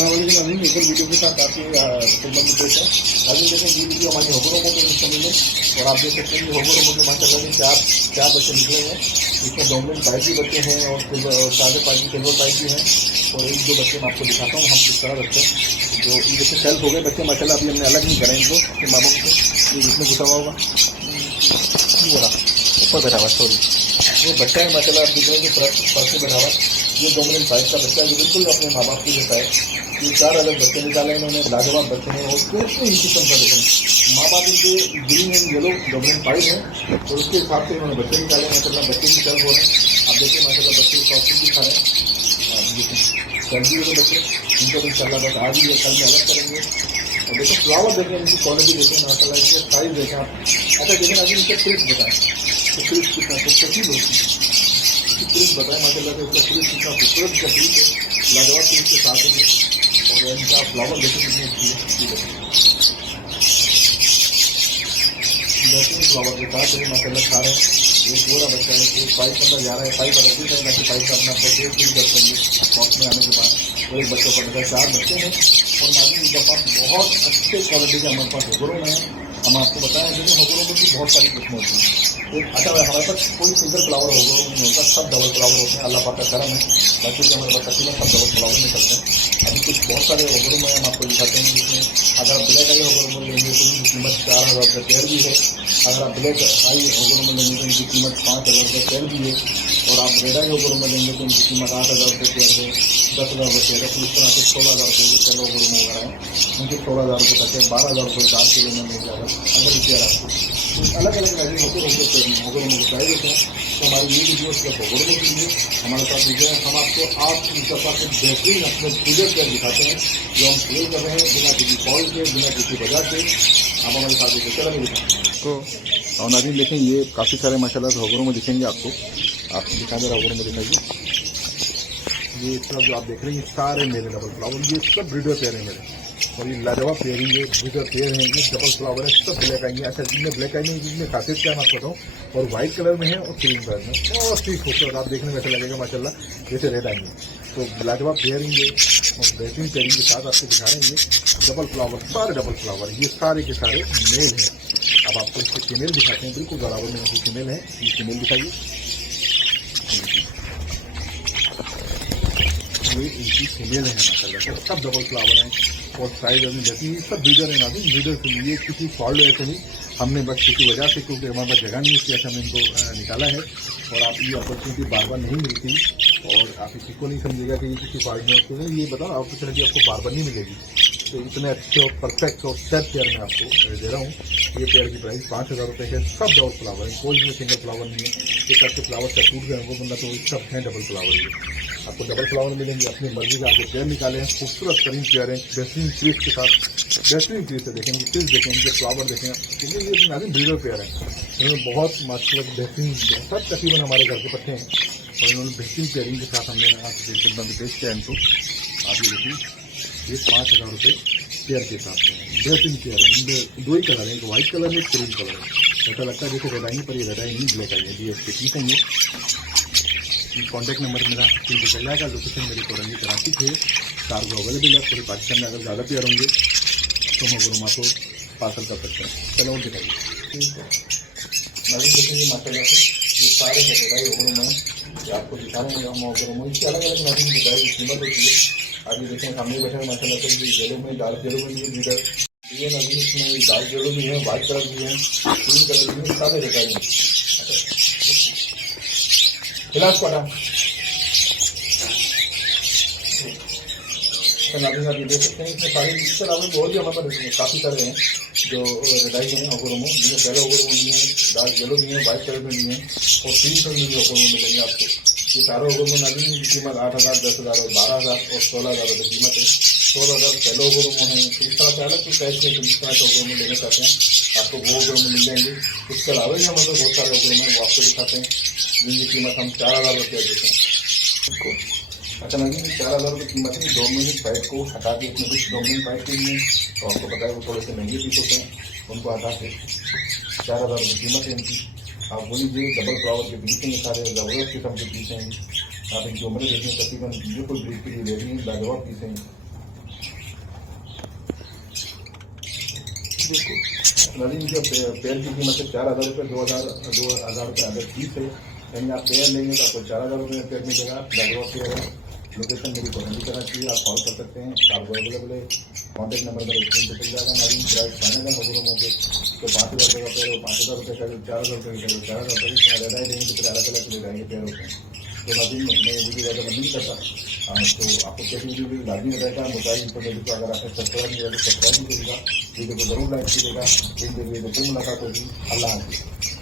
अभी एक और वीडियो के साथ आपके खिदमत में पेश है। अभी देखें ये वीडियो हमारी होगरोमो के मुश्तमिल है और आप देख सकते हैं कि होगरोमो के माशाल्लाह से चार बच्चे निकले हैं। इसमें डोमिनेंट पाइप भी बच्चे हैं और सादे पाइप भी, सिल्वर पाइप भी हैं। और एक दो बच्चे मैं आपको दिखाता हूँ हम किस तरह रखते हैं। जो ये जैसे सेल्फ हो गए बच्चे माशाल्लाह, अभी हमने अलग नहीं करें इनको अपने माँ बाप से। ये जिसमें घुसा हुआ होगा वो रहा ऊपर बैठा हुआ, सॉरी वो बच्चा है माशाल्लाह, आप दिख रहे हैं कि फर्श में बैठा हुआ। ये डोमिनेंट पाइप का बच्चा है जो बिल्कुल अपने माँ बाप के जैसा है। ये 4 अलग बच्चे निकाले इन्होंने, लाजवाब बच्चे हैं और कितने ही किस्म का देखें। माँ बाप इनके green and yellow dominant pipe है और उसके हिसाब से इन्होंने बच्चे निकाले माशाल्लाह। बच्चे भी चल हो रहे हैं, आप देखिए माशाल्लाह बच्चे शौकीन भी खा रहे हैं। जल्दी हो तो बच्चे इनको इंशाल्लाह बस आज ही कल में अलग करेंगे। और देखो फ्लावर देखें, इनकी क्वालिटी देखें माशाल्लाह, इनके साइज देखें आप। अच्छा देखें अभी इनके फ्रिज बताएं तो फ्रिज कितना खूबसूरत होती है, फ्रिज बताएं माशाल्लाह से इसका फ्रिज कितना खूबसूरत का फ्रिज है, लाजवाब फ्रिज के साथ है। और इनका फ्लावर देखें कितनी अच्छी है, बेहतरीन फ्लावर के साथ है माशाल्लाह खा रहे हैं। एक गोरा बच्चा है, एक पाइप के अंदर जा रहा है, पाइप रखी है ताकि पाइप का अपना प्रोसेस फील कर सकेंगे बॉक्स में आने के बाद। और एक बच्चों पर 4 बच्चे हैं और नाज़रीन इनका पास बहुत अच्छे क्वालिटी के हमारे पास होगरों में है। हम आपको बताएं कि होगरों में भी बहुत सारी किस्में होती हैं। एक अच्छा हमारे पास कोई सिंगल फ्लावर होगरों में नहीं होता, सब डबल फ्लावर होते हैं। अल्लाह पाक का करम है, बाकी कि हमारे पास तकरीबन सब डबल फ्लावर निकलते हैं। अभी कुछ बहुत सारे होगरों में हम आपको दिखाते हैं जिसमें अगर आप ब्लैक आई होगरों में लेंगे तो उनकी कीमत 4000 रुपये पेयर भी है। अगर आप ब्लैक आई होगरों में लेंगे तो उनकी कीमत 5000 रुपये पेयर भी है। और आप रेड आई होगरों में लेंगे तो उनकी कीमत 8000 रुपये पेयर है, 10,000 रुपये पेयर है। तो इस तरह से 16,000 रुपये के चलो होगरों में वगैरह हैं उनके 16,000 रुपये तक है, 12,000 रुपये 4 किलो में मिल जाएगा अगर पेयर आपको। अलग अलग राइडिंग होते होगरों में प्राइस होते हैं। तो हमारी ये वीडियो सिर्फ होगरों में कीजिए, हमारे साथ दीजिए। हम आपको आप इनके पास एक बेहतरीन अपने प्रोजेक्ट कर दिखाते हैं जो हम सेल कर रहे हैं बिना किसी कॉल के, बिना किसी वजह के। आप हमारे साथ देखिए, चला दिखाएं तो। और नाज़रीन देखें ये काफ़ी सारे माशाल्लाह से होगरों में दिखेंगे आपको, आप दिखा दे रहा होगरों में दिखाइए। ये सब जो आप देख रहे हैं ये सारे मेरे डबल फ्लावर, ये सब ब्रीडर पेयर है मेरे। और ये लाजवाब पेयर है, ये ब्रीडर पेयर है, ये डबल फ्लावर है, सब ब्लैक आएंगे। अच्छा जिनमें ब्लैक आएंगे जिनमें खासियत क्या मैं आपको बताऊँ, और व्हाइट कलर में है और क्रीम कलर में, बहुत ही खूबसूरत आप देखने में ऐसा लगेगा माशाल्लाह जैसे रेड आएंगे। तो लाजवाब पेयरिंग है और बेहतरीन पेयरिंग के साथ आपको दिखा रहे हैं ये डबल फ्लावर, सारे डबल फ्लावर, ये सारे के सारे मेल हैं। अब आपको इसके फीमेल दिखाते हैं, बिल्कुल बराबर में इनकी फीमेल है। ये फीमेल दिखाइए, ये इनकी फीमेल है माशाल्लाह, सब डबल फ्लावर हैं और साइज अभी देखिए सब ब्रीडर है ना, ब्रीडर के लिए किसी फॉल्ट ऐसे नहीं, हमने बस किसी वजह से क्योंकि हमारे पास जगह नहीं है इसलिए हमने इनको निकाला है। और आप ये अपॉर्चुनिटी बार बार नहीं मिलती और आप किसी को नहीं समझेगा कि ये किसी फॉल्ट में तो ये बताओ अपॉर्चुनिटी आपको बार बार नहीं मिलेगी। तो इतने अच्छे और परफेक्ट और सेट पेयर मैं आपको दे रहा हूँ। ये पेयर की प्राइस 5,000 रुपये है, सब डबल फ्लावर है, कोई भी सिंगल फ्लावर नहीं है। एक आपके फ्लावर से टूट गए वो बंदा तो सब हैं डबल फ्लावर ही। आपको डबल फ्लावर मिलेंगे, अपनी मर्जी का आपको पेयर निकाले हैं, खूबसूरत तरीन पेयर है, बेहतरीन पीस के साथ, बेहतरीन पीस है। देखेंगे पीस देखें, इनके फ्लावर देखें, क्योंकि ये नाज़रीन ब्रीडर पेयर है, इन्होंने बहुत माशाल्लाह बेहतरीन सब तकरीबन हमारे घर के पत्ते हैं और इन्होंने बेहतरीन पेयरिंग के साथ हमने आपके खिदमत में पेश किया इनको। आप ये देखिए ये 5,000 रुपये पेयर के साथ है, बेहतरीन पेयर है। इनमें 2 ही कलर है, एक वाइट कलर है, एक क्रीम कलर है। ऐसा लगता है जैसे रेड आएंगे पर ये रेड आएंगे ब्लैक आएंगे। जी इसके पीस हैं ये। कॉन्टैक्ट नंबर मेरा स्क्रीन पर चल जाएगा। लोकेशन मेरी कोरंगी कराची के कार्गो अवेलेबल है पूरे पाकिस्तान में। अगर ज़्यादा पेयर होंगे तो हम अगरोमा को पार्सल कर सकते हैं। चलो और दिखाइए, ठीक है नाज़रीन देखेंगे माशाल्लाह से ये सारे बताइए अगरोमा ये आपको दिखा रहे हैं हम अगरोमा। इसकी अलग अलग नाज़रीन बताइए कीमत होती है। अभी देखें सामने बैठे हैं माशाल्लाह से, ये येलो में डार्क येलो में भी लीडर ये नाज़रीन, इसमें डार्क येलो भी है, वाइट कलर भी है, ग्रीन कलर भी है, सारे बताइए फिलहाल को हटा। अभी देख सकते हैं इसमें सारे इसके अलावा और भी हमारे पास काफ़ी सारे हैं जो रेडाई हैं अगरोमो, जिनमें पहले अगरोमो भी हैं, डार्क येलो भी हैं, वाइट कलर में भी हैं और क्रीम कलर में भी अगरोमो मिलेंगे आपको। ये सारे अगरोमो नाज़रीन की कीमत 8,000, 10,000 और 12,000 और 16,000 रुपये कीमत है। 16,000 पहले अगरोमो हैं, तो इस तरह से अलग कुछ टाइप के जिस तरह के अगरोमो लेना चाहते हैं आपको वो अगरोमो मिल जाएंगे। इसके अलावा भी हमारे बहुत सारे अगरोमो हैं वो आपको दिखाते हैं जिनकी कीमत हम 4,000 रुपये देते हैं। अच्छा नाज़रीन 4,000 रुपये कीमत है। डोमिनेंट पाइप को हटा के इसमें कुछ डोमिनेंट पाइप के लिए तो आपको पता है वो थोड़े से महंगे पीस होते हैं, उनको हटा के 4,000 रुपये कीमत है इनकी। आप बोली जो डबल फ्लावर के बीच में सारे ज़बरदस्त किस्म के पीस हैं। आप इनकी उम्र देखें तकरीबन बिल्कुल ब्रीड के लिए रेडी हैं, लाजवाब पीस हैं। नदीम के पेड़ की कीमत है 4,000 रुपये, 2,000 रुपये अगर फीस है। यानी आप पेड़ लेंगे तो आपको 4,000 रुपये में पेड़ मिलेगा। जागरूक पेड़ है। लोकेशन मेरी कॉमेडी करना चाहिए, आप कॉल कर सकते हैं। आपको अवेलेबल है, कॉन्टैक्ट नंबर पर स्क्रीन पर चल जाएगा। नवीन प्राइस फाइनल है मजदूरों होंगे तो 5,000 रुपये का पेड़ हो, 5,000 रुपये का 4,000 रुपये का 4,000 रुपये का रेडाई देंगे तो फिर अलग अलग ले जाएंगे पेड़ होते हैं। तो नवीन मैं वीडियो ज़्यादा नहीं करता। तो आपको कैसी वीडियो लाजमी रहेगा मोबाइल इन्फॉर्मेटिव को अगर आपने सब्सक्राइब नहीं किया तो सब्सक्राइब कीजिएगा, वीडियो को जरूर लाइक कीजिएगा। फिर मुलाकात होगी। अल्लाह हाफिज़।